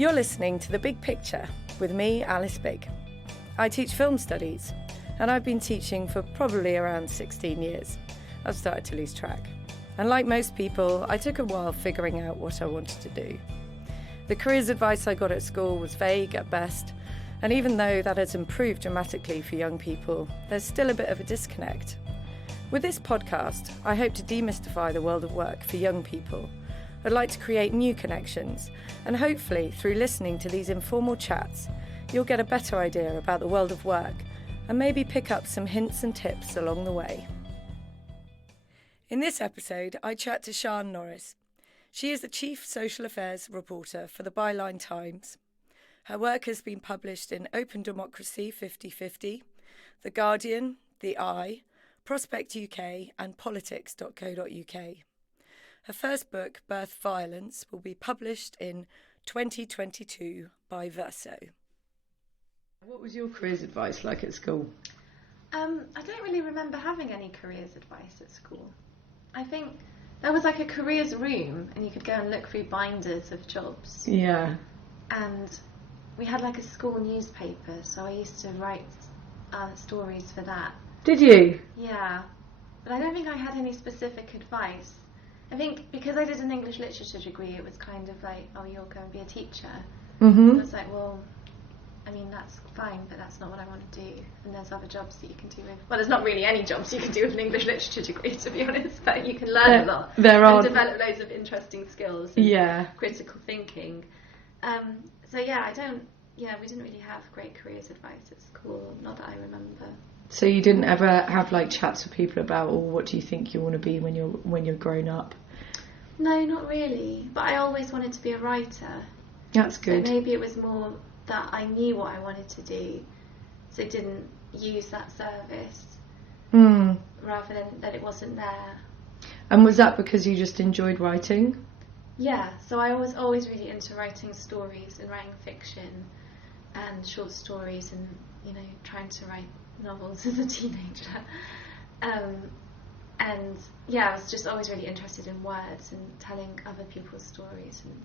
You're listening to The Big Picture with me, Alice Big. I teach film studies, and I've been teaching for probably around 16 years. I've started to lose track. And like most people, I took a while figuring out what I wanted to do. The careers advice I got at school was vague at best, and even though that has improved dramatically for young people, there's still a bit of a disconnect. With this podcast, I hope to demystify the world of work for young people. I'd like to create new connections, and hopefully, through listening to these informal chats, you'll get a better idea about the world of work and maybe pick up some hints and tips along the way. In this episode, I chat to Sian Norris. She is the Chief Social Affairs Reporter for the Byline Times. Her work has been published in Open Democracy 50/50, The Guardian, The Eye, Prospect UK and politics.co.uk. Her first book, Birth Violence, will be published in 2022 by Verso. What was your careers advice like at school? I don't really remember having any careers advice at school. I think there was like a careers room and you could go and look through binders of jobs. Yeah. And we had like a school newspaper, so I used to write stories for that. Did you? Yeah. But I don't think I had any specific advice. I think because I did an English literature degree, it was kind of like, oh, you'll go and be a teacher. Mm-hmm. I was like, well, I mean, that's fine, but that's not what I want to do. And there's other jobs that you can do with... Well, there's not really any jobs you can do with an English literature degree, to be honest, but you can learn a lot. And develop loads of interesting skills and critical thinking. So, we didn't really have great careers advice at school, not that I remember. So you didn't ever have like chats with people about, what do you think you want to be when you're grown up? No, not really. But I always wanted to be a writer. That's good. So maybe it was more that I knew what I wanted to do, so it didn't use that service, rather than that it wasn't there. And was that because you just enjoyed writing? Yeah, so I was always really into writing stories and writing fiction and short stories and, trying to write novels as a teenager. I was just always really interested in words and telling other people's stories and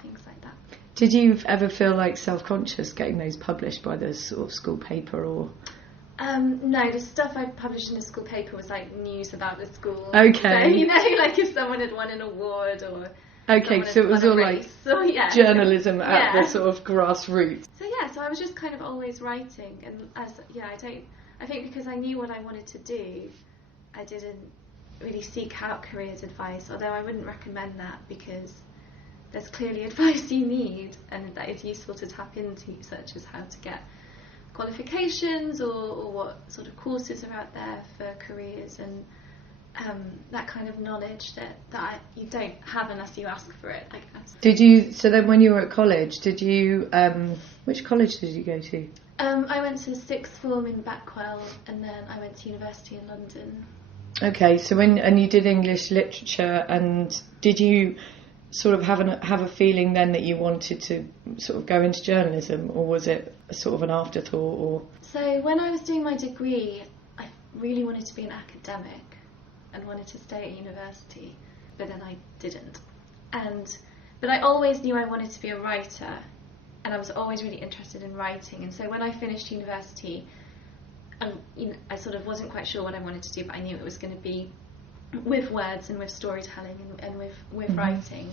things like that. Did you ever feel like self-conscious getting those published by the sort of school paper or...? No, the stuff I published in the school paper was like news about the school. Okay. So, like if someone had won an award or... Okay, so it was all like journalism at the sort of grassroots. So I was just kind of always writing, and I think because I knew what I wanted to do, I didn't really seek out careers advice, although I wouldn't recommend that because there's clearly advice you need and that is useful to tap into, such as how to get qualifications or what sort of courses are out there for careers and that kind of knowledge that you don't have unless you ask for it, I guess. So then when you were at college, which college did you go to? I went to sixth form in Backwell and then I went to university in London. Okay, so and you did English literature, and did you sort of have a feeling then that you wanted to sort of go into journalism, or was it sort of an afterthought? Or so when I was doing my degree, I really wanted to be an academic and wanted to stay at university, but then I didn't. But I always knew I wanted to be a writer, and I was always really interested in writing. And so when I finished university, I sort of wasn't quite sure what I wanted to do, but I knew it was going to be with words and with storytelling and with writing.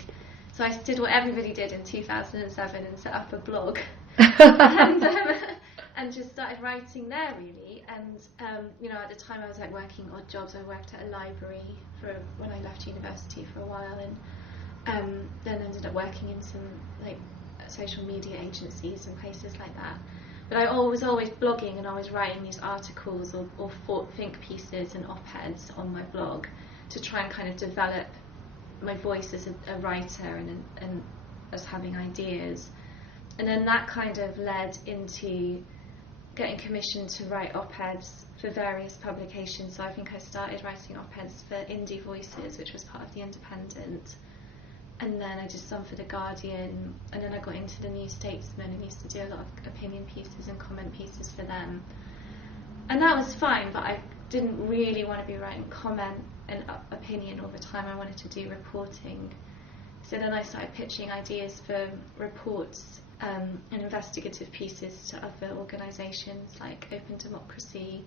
So I did what everybody did in 2007 and set up a blog and just started writing there really. And at the time I was like working odd jobs. I worked at a library when I left university for a while, and then ended up working in some like social media agencies and places like that. But I was always blogging and always writing these articles or think pieces and op-eds on my blog to try and kind of develop my voice as a writer and as having ideas. And then that kind of led into getting commissioned to write op-eds for various publications. So I think I started writing op-eds for Indie Voices, which was part of The Independent. And then I did some for The Guardian, and then I got into the New Statesman and used to do a lot of opinion pieces and comment pieces for them. And that was fine, but I didn't really want to be writing comment and opinion all the time. I wanted to do reporting. So then I started pitching ideas for reports and investigative pieces to other organisations like Open Democracy,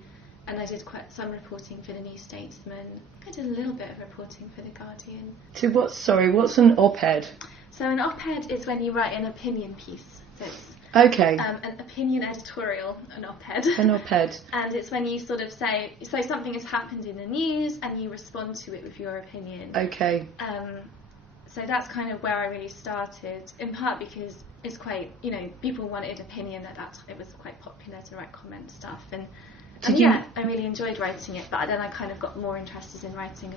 and I did quite some reporting for the New Statesman. I did a little bit of reporting for the Guardian. So what's an op-ed? So an op-ed is when you write an opinion piece. So it's Okay. an opinion editorial, an op-ed. An op-ed. And it's when you sort of say something has happened in the news and you respond to it with your opinion. Okay. So that's kind of where I really started, in part because it's quite, people wanted opinion at that time. It was quite popular to write comment stuff. And I really enjoyed writing it, but then I kind of got more interested in writing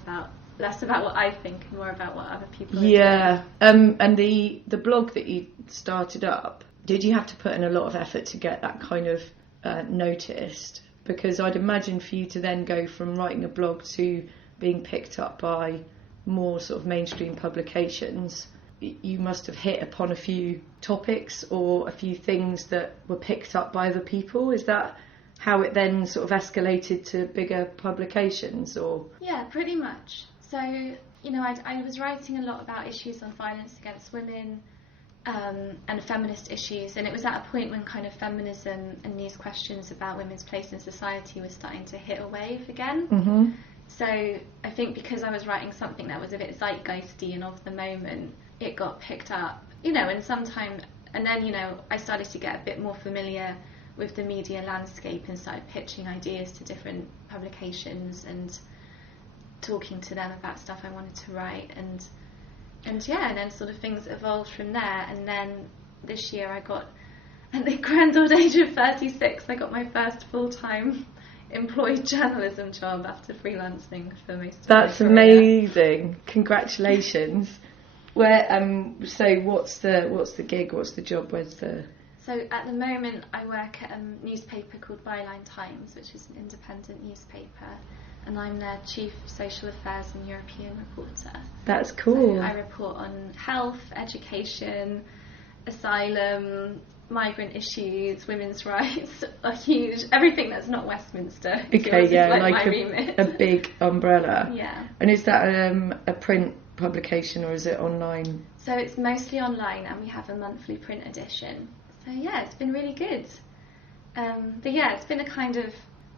less about what I think and more about what other people are doing. And the blog that you started up, did you have to put in a lot of effort to get that kind of noticed? Because I'd imagine for you to then go from writing a blog to being picked up by more sort of mainstream publications, you must have hit upon a few topics or a few things that were picked up by other people. Is that how it then sort of escalated to bigger publications? Or Yeah, pretty much. So, I was writing a lot about issues on violence against women and feminist issues, and it was at a point when kind of feminism and these questions about women's place in society was starting to hit a wave again. Mm-hmm. So I think because I was writing something that was a bit zeitgeisty and of the moment, it got picked up, and then I started to get a bit more familiar with the media landscape and started pitching ideas to different publications and talking to them about stuff I wanted to write, and then sort of things evolved from there. And then this year I got, at the grand old age of 36, I got my first full-time employed journalism job after freelancing for most of That's my career. amazing. Congratulations. So what's the gig? What's the job? So at the moment I work at a newspaper called Byline Times, which is an independent newspaper, and I'm their chief social affairs and European reporter. That's cool. So I report on health, education, asylum, migrant issues, women's rights, everything that's not Westminster. Okay, yeah, like like my remit. a big umbrella. Yeah. And is that a print publication or is it online? So it's mostly online, and we have a monthly print edition. So yeah, it's been really good. But yeah, it's been a kind of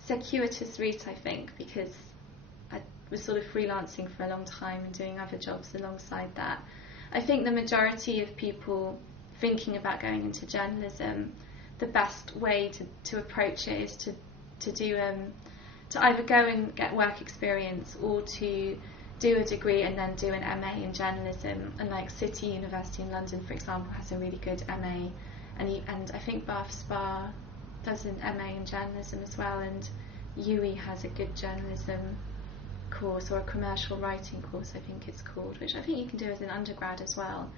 circuitous route, I think, because I was sort of freelancing for a long time and doing other jobs alongside that. I think the majority of people thinking about going into journalism, the best way to approach it is to either go and get work experience or to do a degree and then do an MA in journalism. And like City University in London, for example, has a really good MA, and I think Bath Spa does an MA in journalism as well, and UWE has a good journalism course, or a commercial writing course I think it's called, which I think you can do as an undergrad as well.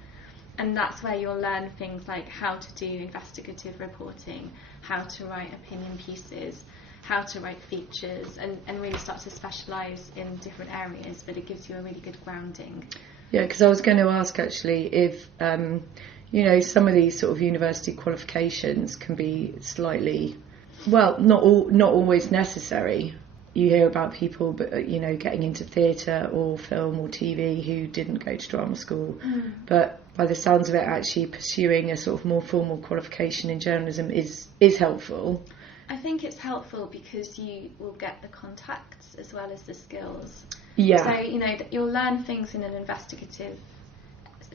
And that's where you'll learn things like how to do investigative reporting, how to write opinion pieces, how to write features, and really start to specialise in different areas, but it gives you a really good grounding. Yeah, because I was going to ask actually if, some of these sort of university qualifications can be slightly, not always necessary. You hear about people, getting into theatre or film or TV who didn't go to drama school, but by the sounds of it, actually pursuing a sort of more formal qualification in journalism is helpful. I think it's helpful because you will get the contacts as well as the skills. Yeah. So, you'll learn things in an investigative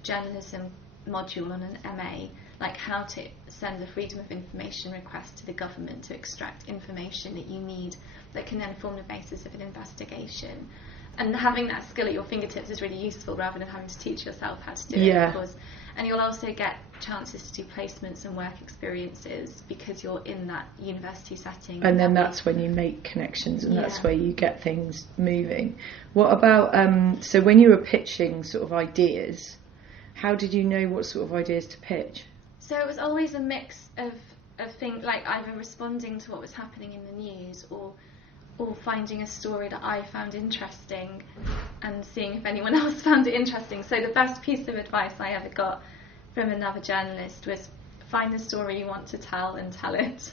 journalism module on an MA, like how to send a freedom of information request to the government to extract information that you need that can then form the basis of an investigation. And having that skill at your fingertips is really useful rather than having to teach yourself how to do it, of course. And you'll also get chances to do placements and work experiences because you're in that university setting. And then that's when you make connections, and that's where you get things moving. What about, so when you were pitching sort of ideas, how did you know what sort of ideas to pitch? So it was always a mix of things, like either responding to what was happening in the news or finding a story that I found interesting and seeing if anyone else found it interesting. So the best piece of advice I ever got from another journalist was find the story you want to tell and tell it.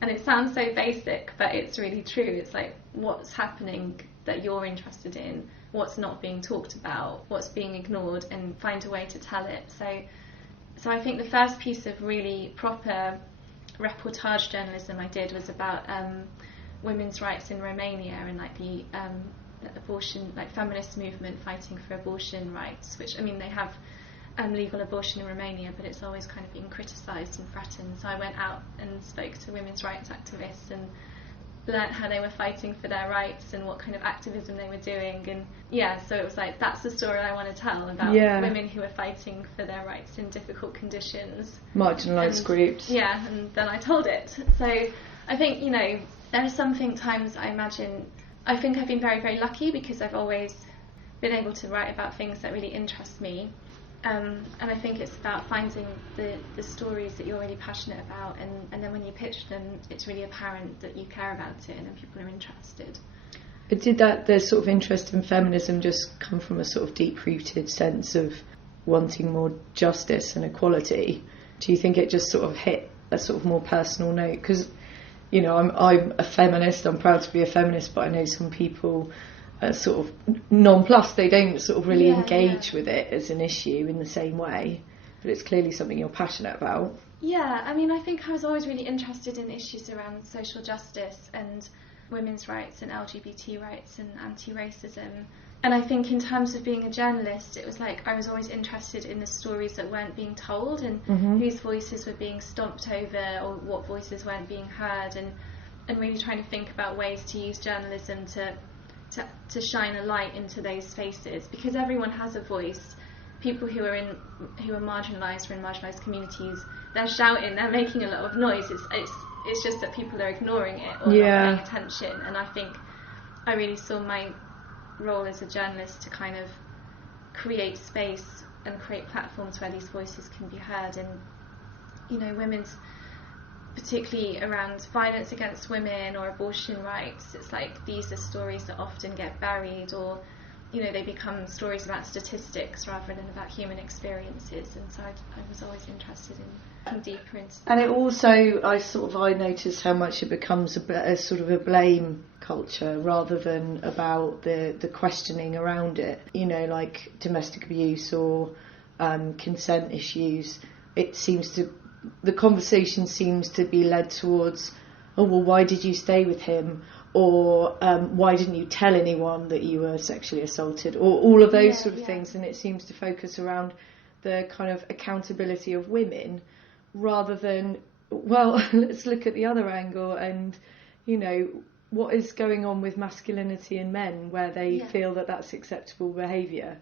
And it sounds so basic, but it's really true. It's like, what's happening that you're interested in? what's not being talked about, what's being ignored, and find a way to tell it. So I think the first piece of really proper reportage journalism I did was about women's rights in Romania and like the abortion, like feminist movement fighting for abortion rights, which, I mean, they have legal abortion in Romania, but it's always kind of being criticised and threatened. So I went out and spoke to women's rights activists and learnt how they were fighting for their rights and what kind of activism they were doing. And yeah, so it was like, that's the story I want to tell about women who are fighting for their rights in difficult conditions. Marginalised groups. Yeah, and then I told it. So I think, you know, there are some times I think I've been very, very lucky because I've always been able to write about things that really interest me. And I think it's about finding the stories that you're really passionate about, and then when you pitch them, it's really apparent that you care about it and then people are interested. But did the sort of interest in feminism just come from a sort of deep-rooted sense of wanting more justice and equality? Do you think it just sort of hit a sort of more personal note? Because, you know, I'm a feminist, I'm proud to be a feminist, but I know some people sort of nonplussed. They don't sort of really engage with it as an issue in the same way, but it's clearly something you're passionate about. Yeah, I mean, I think I was always really interested in issues around social justice and women's rights and LGBT rights and anti-racism. And I think in terms of being a journalist, it was like I was always interested in the stories that weren't being told and whose voices were being stomped over or what voices weren't being heard, and really trying to think about ways to use journalism to shine a light into those spaces, because everyone has a voice. People who are marginalised or in marginalised communities, they're shouting, they're making a lot of noise. It's just that people are ignoring it or not paying attention. And I think I really saw my role as a journalist to kind of create space and create platforms where these voices can be heard. And, you know, women's, particularly around violence against women or abortion rights, it's like these are stories that often get buried, or, you know, they become stories about statistics rather than about human experiences. And so I was always interested in looking deeper into that. And it also, I notice how much it becomes a sort of a blame culture rather than about the questioning around it. You know, like domestic abuse or consent issues. The conversation seems to be led towards, oh, well, why did you stay with him? Or why didn't you tell anyone that you were sexually assaulted? Or all of those sort of things. And it seems to focus around the kind of accountability of women rather than, well, let's look at the other angle and, you know, what is going on with masculinity in men where they feel that that's acceptable behaviour.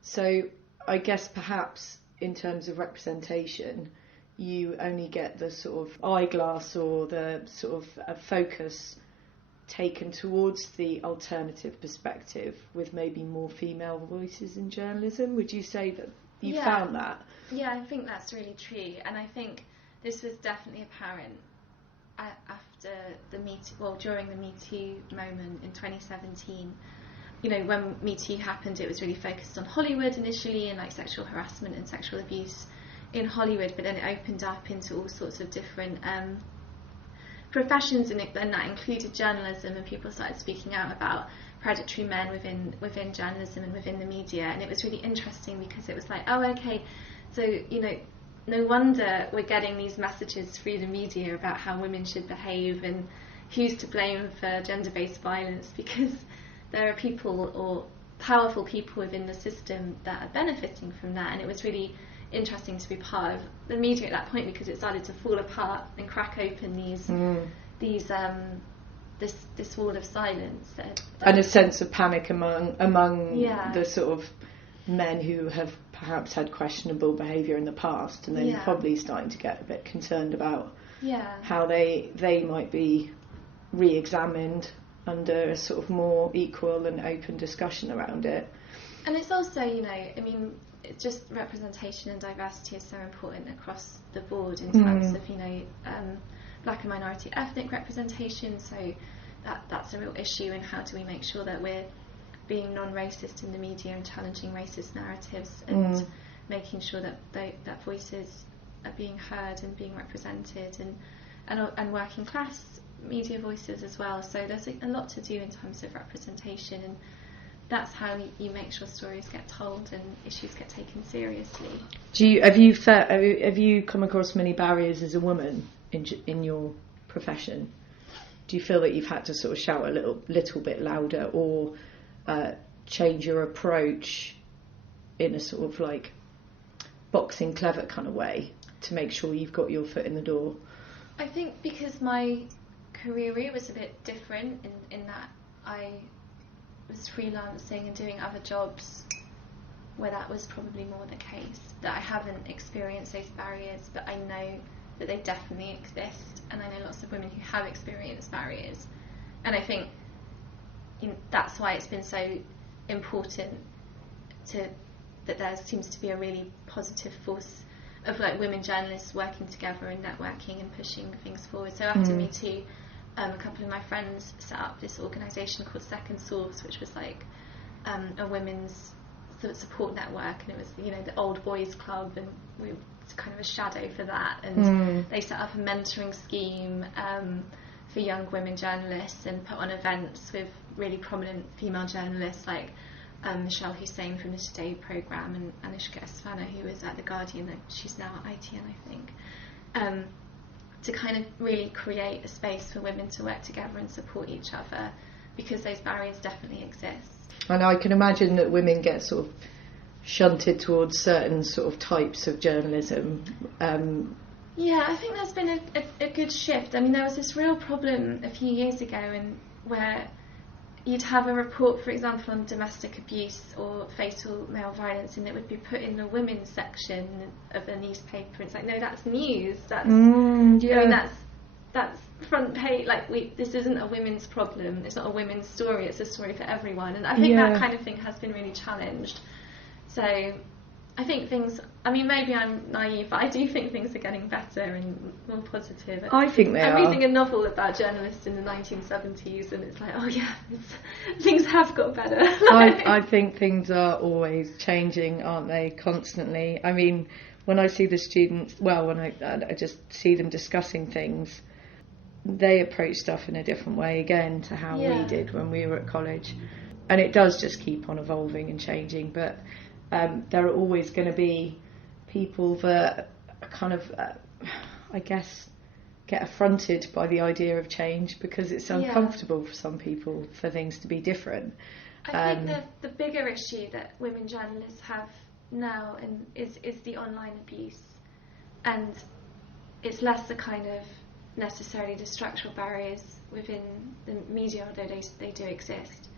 So I guess perhaps in terms of representation, you only get the sort of eyeglass or the sort of focus taken towards the alternative perspective with maybe more female voices in journalism. Would you say that you found that? Yeah, I think that's really true. And I think this was definitely apparent after during the Me Too moment in 2017. You know, when Me Too happened, it was really focused on Hollywood initially and like sexual harassment and sexual abuse in Hollywood, but then it opened up into all sorts of different professions, and that included journalism, and people started speaking out about predatory men within journalism and within the media. And it was really interesting because it was like, oh, okay, so, you know, no wonder we're getting these messages through the media about how women should behave and who's to blame for gender-based violence, because there are people or powerful people within the system that are benefiting from that. And it was really interesting to be part of the media at that point, because it started to fall apart and crack open this wall of silence and a sense of panic among the sort of men who have perhaps had questionable behaviour in the past, and then probably starting to get a bit concerned about how they might be re-examined under a sort of more equal and open discussion around it. And it's also, you know, I mean, it's just representation and diversity is so important across the board in terms of, you know, black and minority ethnic representation. So that's a real issue, and how do we make sure that we're being non-racist in the media and challenging racist narratives and making sure that that voices are being heard and being represented, and working class media voices as well. So there's a lot to do in terms of representation, and that's how you make sure stories get told and issues get taken seriously. Have you come across many barriers as a woman in your profession? Do you feel that you've had to sort of shout a little bit louder, or change your approach in a sort of like boxing clever kind of way to make sure you've got your foot in the door? I think because my career route was a bit different in that I was freelancing and doing other jobs where that was probably more the case, that I haven't experienced those barriers, but I know that they definitely exist, and I know lots of women who have experienced barriers, and I think that's why it's been so important that there seems to be a really positive force of like women journalists working together and networking and pushing things forward. So after Me Too, a couple of my friends set up this organisation called Second Source, which was like a women's sort of support network, and it was, you know, the old boys club, and we were kind of a shadow for that, and they set up a mentoring scheme for young women journalists and put on events with really prominent female journalists like Michelle Hussein from the Today programme and Anushka Esfana, who was at The Guardian, and she's now at ITN, I think, to kind of really create a space for women to work together and support each other, because those barriers definitely exist. And I can imagine that women get sort of shunted towards certain sort of types of journalism. Yeah, I think there's been a good shift. I mean, there was this real problem a few years ago where you'd have a report, for example, on domestic abuse or fatal male violence, and it would be put in the women's section of the newspaper. It's like, no, that's news. That's I mean, that's front page. Like, this isn't a women's problem. It's not a women's story. It's a story for everyone. And I think that kind of thing has been really challenged. So I think things, I mean, maybe I'm naive, but I do think things are getting better and more positive. I think they are. I'm reading a novel about journalists in the 1970s, and it's like, oh yeah, things have got better. I think things are always changing, aren't they? Constantly. I mean, when I see the students, well, when I just see them discussing things, they approach stuff in a different way again to how we did when we were at college. And it does just keep on evolving and changing, but there are always going to be people that kind of, I guess, get affronted by the idea of change because it's uncomfortable for some people for things to be different. I think the bigger issue that women journalists have now is the online abuse, and it's less the kind of necessarily the structural barriers within the media, although they do exist.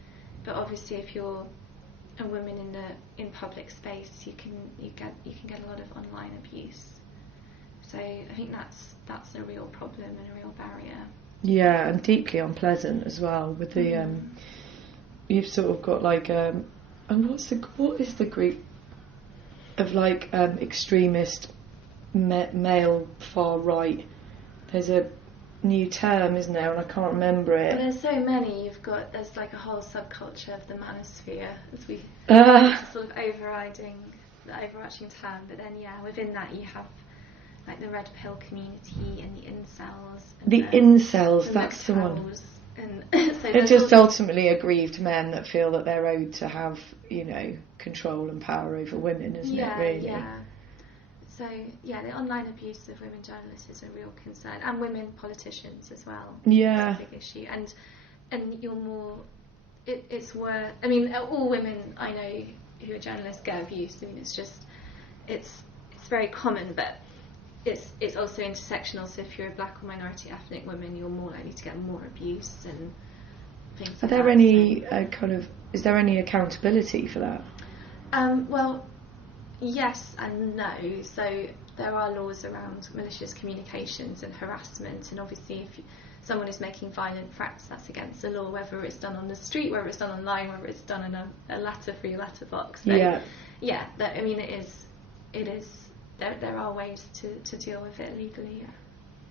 But obviously, if you're a woman in public space, you can get a lot of online abuse. So I think that's a real problem and a real barrier. Yeah, and deeply unpleasant as well. With the you've sort of got like and what is the group of like extremist male far right? There's a new term, isn't there? And I can't remember it. Well, there's so many. There's like a whole subculture of the manosphere, as we sort of the overarching term. But then within that you have like the red pill community and the incels. And the incels, that's the one. And so it's just ultimately aggrieved men that feel that they're owed to have, you know, control and power over women, isn't it? Really. Yeah. So, the online abuse of women journalists is a real concern, and women politicians as well. Yeah. It's a big issue. And you're more, it's worse, I mean, all women I know who are journalists get abused. I mean, it's very common, but it's also intersectional, so if you're a black or minority ethnic woman, you're more likely to get more abuse and things like that. Are there any is there any accountability for that? Well, yes and no. So there are laws around malicious communications and harassment, and obviously if someone is making violent threats, that's against the law, whether it's done on the street, whether it's done online, whether it's done in a letter for your letterbox. So, I mean, it is. There are ways to deal with it legally. Yeah.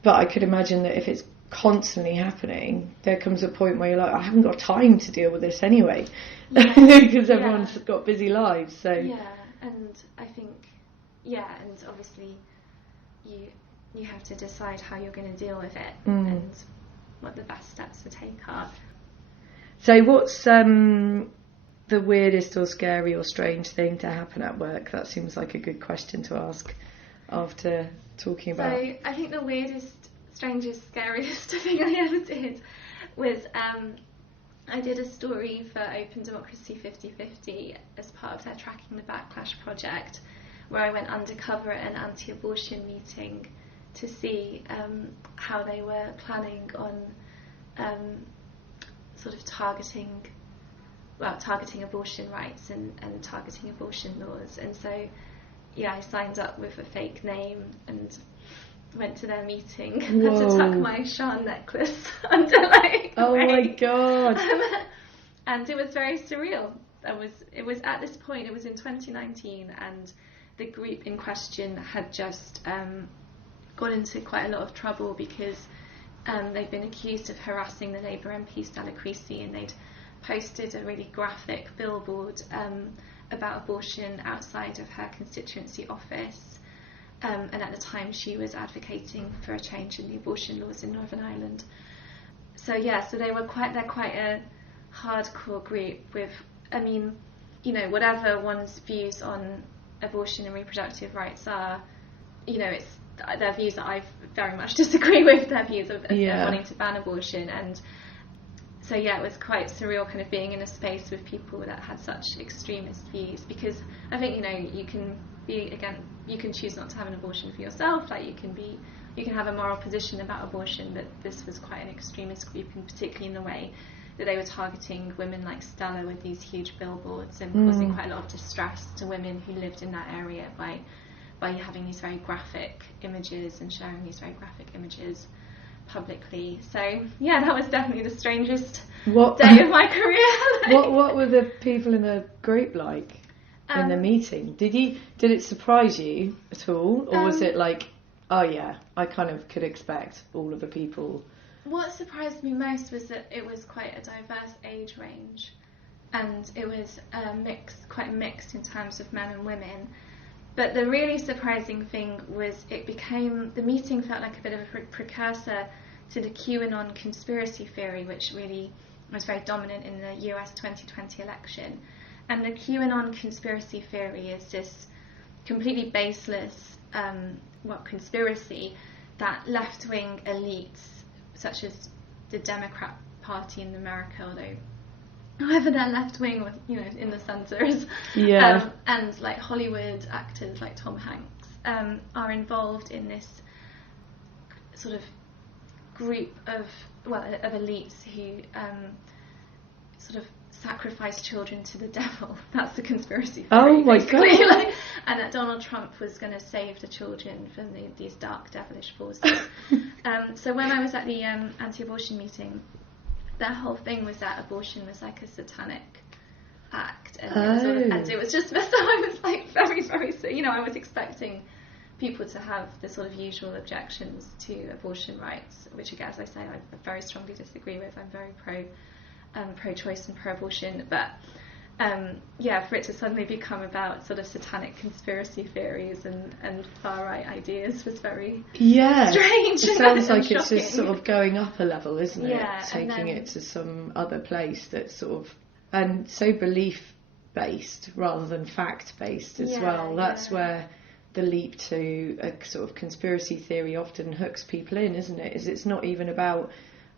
But I could imagine that if it's constantly happening, there comes a point where you're like, I haven't got time to deal with this anyway, because everyone's got busy lives. So and I think and obviously you have to decide how you're going to deal with it and what the best steps to take are. So what's the the weirdest or scary or strange thing to happen at work? That seems like a good question to ask after talking about... So I think the weirdest, strangest, scariest thing I ever did was I did a story for Open Democracy 50/50 as part of their Tracking the Backlash project, where I went undercover at an anti-abortion meeting to see how they were planning on sort of targeting abortion rights and targeting abortion laws. And so, yeah, I signed up with a fake name and went to their meeting. Had to tuck my Sean necklace under my god! And it was very surreal. It was at this point, it was in 2019, and the group in question had just got into quite a lot of trouble because they'd been accused of harassing the Labour MP Stella Creasy, and they'd posted a really graphic billboard about abortion outside of her constituency office. And at the time she was advocating for a change in the abortion laws in Northern Ireland. So they're quite a hardcore group with, I mean, you know, whatever one's views on abortion and reproductive rights are, you know, it's their views that I very much disagree with, their views of wanting to ban abortion. And so it was quite surreal kind of being in a space with people that had such extremist views, because I think, you know, you can choose not to have an abortion for yourself, like you can have a moral position about abortion, but this was quite an extremist group, and particularly in the way that they were targeting women like Stella with these huge billboards and causing quite a lot of distress to women who lived in that area by having these very graphic images and sharing these very graphic images publicly. So that was definitely the strangest day of my career. What were the people in the group like in the meeting? Did it surprise you at all, or was it like, oh yeah, I kind of could expect all of the people? What surprised me most was that it was quite a diverse age range, and it was quite mixed in terms of men and women. But the really surprising thing was the meeting felt like a bit of a precursor to the QAnon conspiracy theory, which really was very dominant in the US 2020 election. And the QAnon conspiracy theory is this completely baseless conspiracy that left-wing elites, such as the Democrat Party in America, although however they're left-wing or, you know, in the centres, and like Hollywood actors like Tom Hanks are involved in this sort of group of elites who sort of sacrifice children to the devil. That's the conspiracy theory. Oh my god! And that Donald Trump was going to save the children from these dark devilish forces. So when I was at the anti-abortion meeting, their whole thing was that abortion was like a satanic act, and it was just so I was like very, very, you know, I was expecting people to have the sort of usual objections to abortion rights, which again, as I say, I very strongly disagree with. I'm very pro-choice and pro-abortion, but for it to suddenly become about sort of satanic conspiracy theories and far-right ideas was very strange. It sounds like shocking. It's just sort of going up a level, isn't it? Yeah, taking it to some other place that's sort of, and so belief-based rather than fact-based as well. That's where the leap to a sort of conspiracy theory often hooks people in, isn't it? It's not even about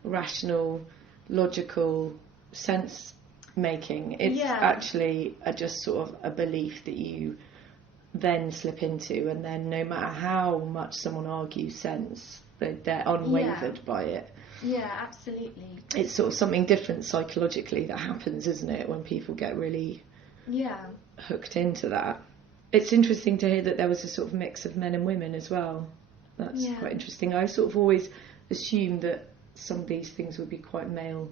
rational, logical sense making. It's actually just sort of a belief that you then slip into, and then no matter how much someone argues sense, they're unwavered by it. Yeah, absolutely. It's sort of something different psychologically that happens, isn't it, when people get really hooked into that. It's interesting to hear that there was a sort of mix of men and women as well. That's quite interesting. I sort of always assumed that some of these things would be quite male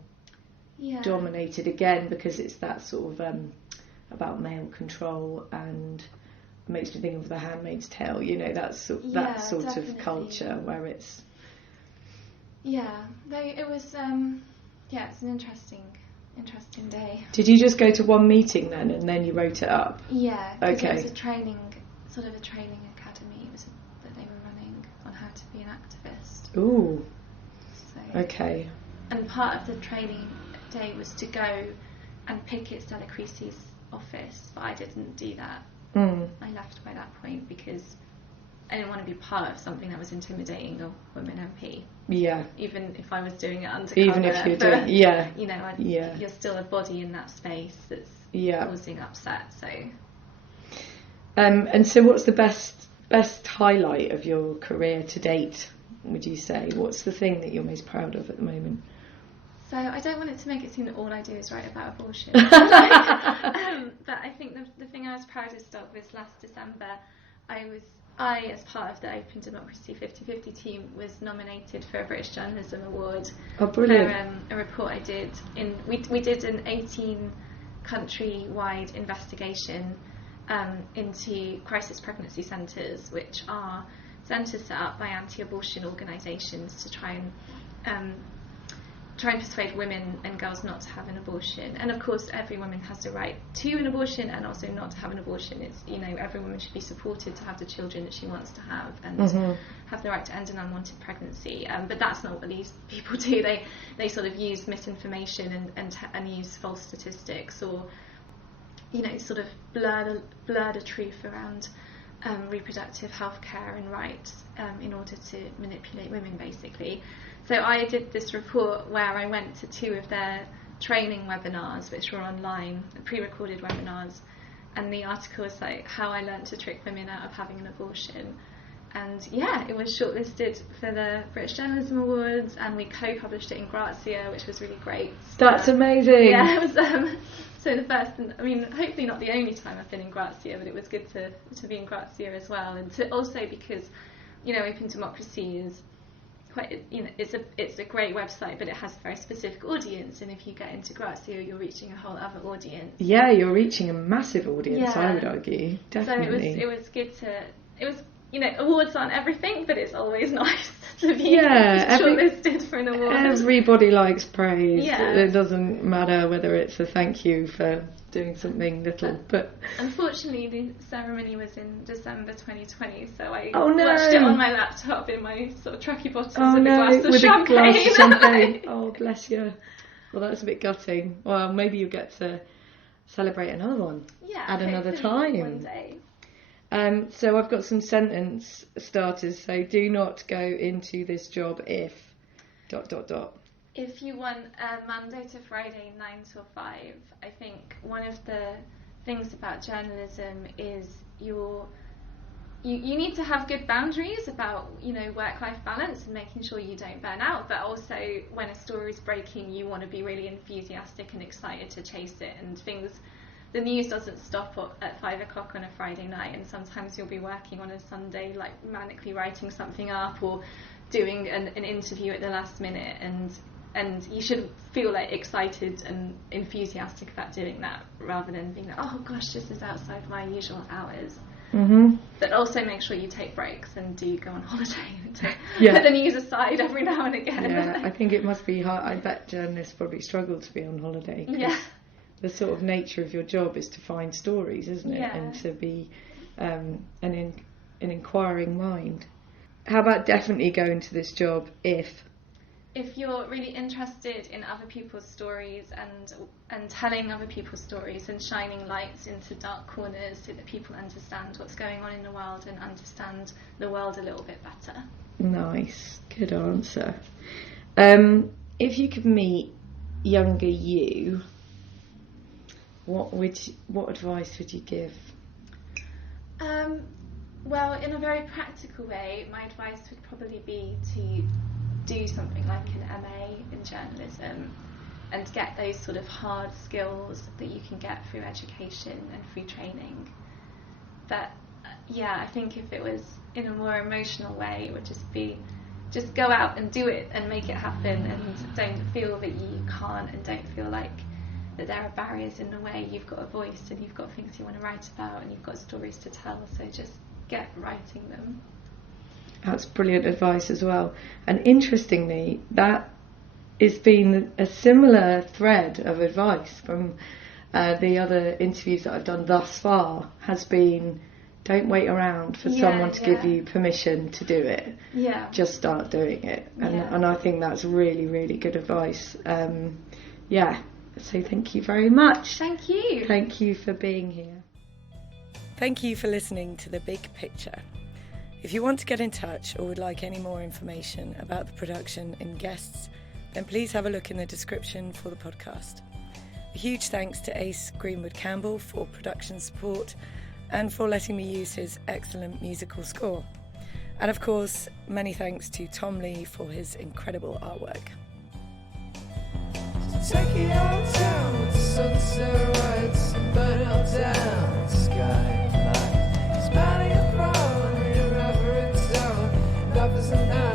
dominated, again because it's that sort of about male control, and makes me think of The Handmaid's Tale, you know, that sort of culture where it's it was it's an interesting day. Did you just go to one meeting then and then you wrote it up? Yeah, because okay. It was a training academy that they were running on how to be an activist. Ooh. So, okay. And part of the training day was to go pick at Stella Creasy's office, but I didn't do that. I left by that point because I didn't want to be part of something that was intimidating a woman MP. Yeah. Even if I was doing it undercover. Even if you're doing, yeah. You know, you're still a body in that space that's causing upset. So. And so, what's the best highlight of your career to date? Would you say? What's the thing that you're most proud of at the moment? So I don't want it to make it seem that all I do is write about abortion. But I think the thing I was proudest of was last December. I, as part of the Open Democracy 50/50 team, was nominated for a British Journalism Award. Oh, brilliant! For a report I did we did an 18 country-wide investigation into crisis pregnancy centres, which are centres set up by anti-abortion organisations to try and persuade women and girls not to have an abortion. And of course, every woman has the right to an abortion and also not to have an abortion. It's, you know, every woman should be supported to have the children that she wants to have and have the right to end an unwanted pregnancy. But that's not what these people do. They sort of use misinformation and use false statistics, or, you know, sort of blur the truth around reproductive health care and rights in order to manipulate women, basically. So I did this report where I went to 2 of their training webinars, which were online, pre-recorded webinars, and the article was like how I learnt to trick women out of having an abortion. And yeah, it was shortlisted for the British Journalism Awards, and we co-published it in Grazia, which was really great. That's amazing. Yeah, it was so the first, and I mean, hopefully not the only time I've been in Grazia, but it was good to be in Grazia as well, and to also because, you know, Open Democracy is quite, you know, it's a great website, but it has a very specific audience, and if you get into Grazia, you're reaching a whole other audience. Yeah, you're reaching a massive audience, I would argue, definitely. So it was good you know, awards aren't everything, but it's always nice to be shortlisted for an award. Everybody likes praise. Yeah. It doesn't matter whether it's a thank you for doing something little. But unfortunately, the ceremony was in December 2020, so I watched it on my laptop in my sort of trucky bottoms with a glass of champagne. Oh, bless you. Well, that's a bit gutting. Well, maybe you'll get to celebrate another one at another time. One day. So I've got some sentence starters. So do not go into this job if ... If you want Monday to Friday 9 till 5, I think one of the things about journalism is you need to have good boundaries about, you know, work-life balance and making sure you don't burn out, but also when a story is breaking, you want to be really enthusiastic and excited to chase it, and the news doesn't stop at 5 o'clock on a Friday night, and sometimes you'll be working on a Sunday, like manically writing something up or doing an interview at the last minute, and you should feel like excited and enthusiastic about doing that, rather than being like, oh gosh, this is outside my usual hours. But also make sure you take breaks and do go on holiday and put the news aside every now and again. Yeah, I think it must be hard. I bet journalists probably struggle to be on holiday. Yeah. The sort of nature of your job is to find stories, isn't it? Yeah. And to be an inquiring mind. How about definitely go into this job if you're really interested in other people's stories and telling other people's stories and shining lights into dark corners so that people understand what's going on in the world and understand the world a little bit better. Nice, good answer. If you could meet younger you, what advice would you give? Well, in a very practical way, my advice would probably be to do something like an MA in journalism and get those sort of hard skills that you can get through education and through training. But I think if it was in a more emotional way, it would just go out and do it and make it happen, and don't feel that you can't, and don't feel like that there are barriers in the way. You've got a voice and you've got things you want to write about and you've got stories to tell, so just get writing them. That's brilliant advice as well. And interestingly, that has been a similar thread of advice from the other interviews that I've done thus far, has been don't wait around for someone to give you permission to do it. Yeah. Just start doing it. And I think that's really, really good advice. So thank you very much. Thank you. Thank you for being here. Thank you for listening to The Big Picture. If you want to get in touch or would like any more information about the production and guests, then please have a look in the description for the podcast. A huge thanks to Ace Greenwood Campbell for production support and for letting me use his excellent musical score. And of course, many thanks to Tom Lee for his incredible artwork. Take you out town with sunset lights and burning down the sky. Smiling and falling wherever it's down. Love is a night.